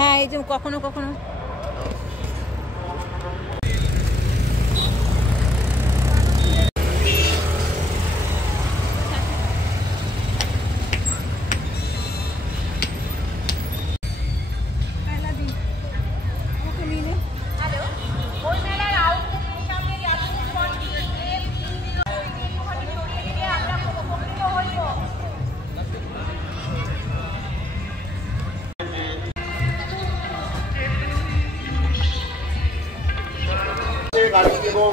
হ্যাঁ, এই যে কখনো কখনো গাড়ি এবং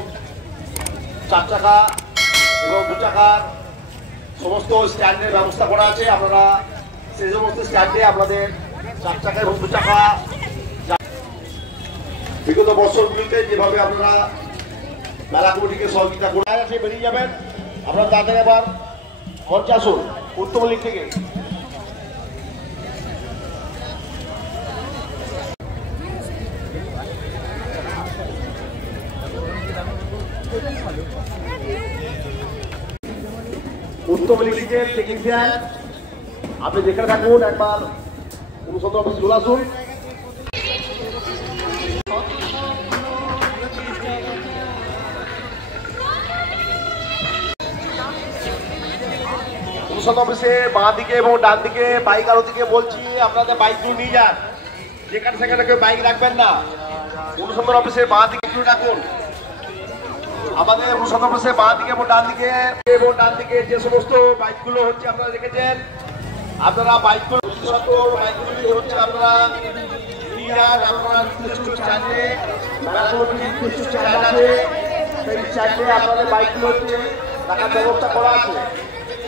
4 চাকা এবং 2 চাকার সমস্ত স্ট্যান্ডের ব্যবস্থা করা আছে। আপনারা সেই সমস্ত স্ট্যান্ডে আপনাদের 4 চাকা এবং 2 চাকা বিগত বছরগুলিতে যেভাবে আপনারা মেলা কমিটিকে সহযোগিতা করে আছে বেরিয়ে যাবেন। আপনারা তাদের আবার মঞ্চে আসুন উত্তম লীগ থেকে। উত্তম লীগের টেকনিশিয়ান আপনি যেখানে থাকুন একবার অনুসন্ধান অফিসে চলে আসুন। অনুসন্ধান অফিসে বাঁ দিকে এবং ডান দিকে বাইক আরোহীকে বলছি আপনাদের বাইকগুলো নিয়ে যান, যেখানে সেখানে কেউ বাইক রাখবেন না। অনুসন্ধান অফিসে বাঁ দিকে একটু রাখুন। আমাদের অনুসন্ধান অফিসে বাঁ দিকে এবং ডান দিকে যে সমস্ত বাইকগুলো হচ্ছে আপনারা রেখেছেন, আপনারা বাইকগুলো হচ্ছে আপনারা নিয়ে যান। আপনারা নির্দিষ্ট স্ট্যান্ডে নির্দিষ্ট স্ট্যান্ড আছে, সেই স্ট্যান্ডে আপনাদের বাইকগুলো হচ্ছে রাখার ব্যবস্থা করা আছে।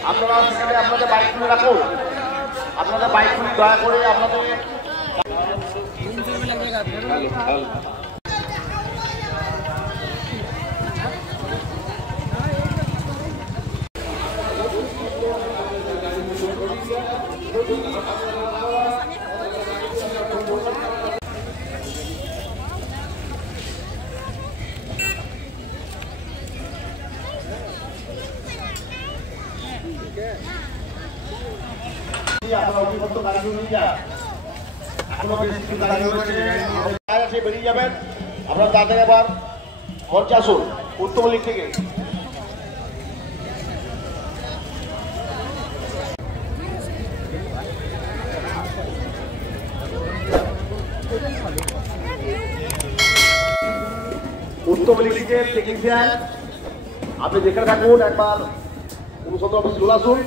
আপনারা সেখানে আপনাদের বাইকগুলো রাখুন। আপনাদের বাইকগুলি দয়া করে আপনাদের বেরিয়ে যাবেন। আপনারা তাদের আবার মঞ্চে আসুন উত্তম লীগ থেকে। উত্তম লীগের টেকনিশিয়ান আপনি যেখানে থাকুন একবার অনুসন্ধান অফিসে চলে আসুন।